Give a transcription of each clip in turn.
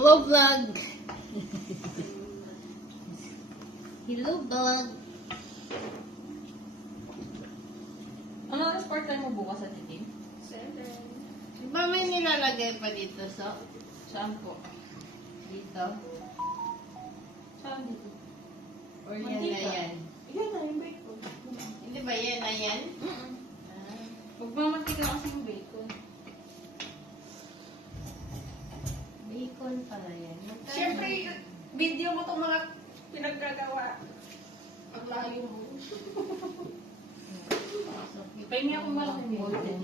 Hello, vlog! Hello, vlog! Ano oras part time mo bukas sa titim? 7. Di ba may nilalagay pa dito, so? Saan po? Dito? Saan dito? Or yan na Mantika. yan? Yan na, yung bake ko. Hindi ba yan na yan? Ah, Magmamantika kasi yung bacon. bacon pala yan. Magkano? Siyempre, video mo itong mga pinaggagawa. Ang layo mo. Pahingi ako malaking bowl. Yan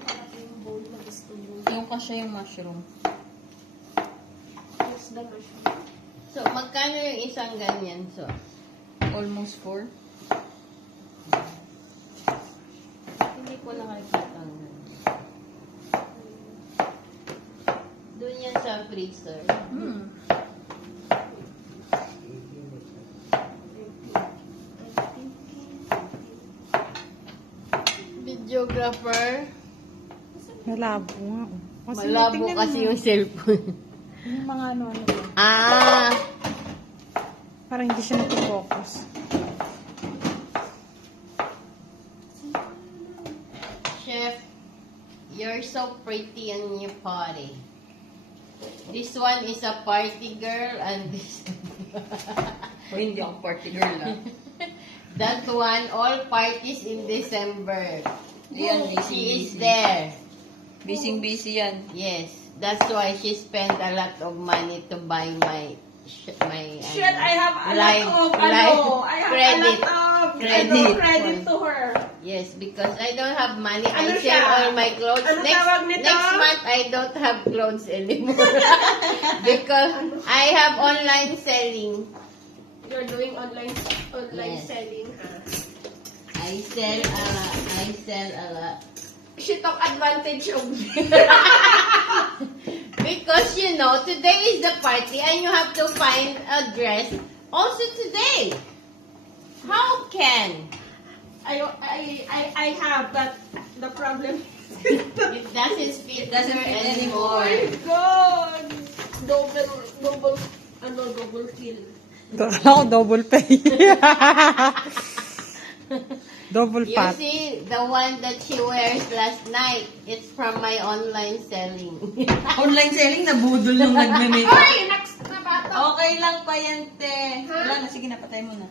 malaki yung bowl na gusto mo. Yung kasya yung mushroom. Yes, the mushroom. So, magkano yung isang ganyan, so? Almost 4. Hindi ko nakikita ang ganyan. Doon yan sa freezer. Videographer. Malabo nga. Malabo tingnan kasi mo, yung cellphone. yung mga ano. Ah! Parang hindi siya nakifocus. Chef, you're so pretty in your party. This one is a party girl and this O hindi ako party girl that one, all parties in December. Ayan, She is busy. there. Busy yan. Yes, that's why she spent a lot of money to buy my Shit, I have a Live- lot of, live I have credit. a lot of, Credit. credit to her. Yes, because I don't have money. Ano I siya? sell all my clothes. Ano tawag nito? Next month, I don't have clothes anymore. Because I have online selling. You're doing online Yes. selling, ha? I sell a lot. I sell a lot. She took advantage of me. Because, you know, today is the party and you have to find a dress also today. How can? I have, but the problem. It doesn't fit doesn't her fit anymore. Oh my God! Double kill. Akala ko double pay. Double You pat. see, the one that she wears last night, it's from my online selling. Online selling, nabudol nung nagme-make. Ay, next na bata. Okay lang pa yan, te. Wala na, sige na, patay mo na.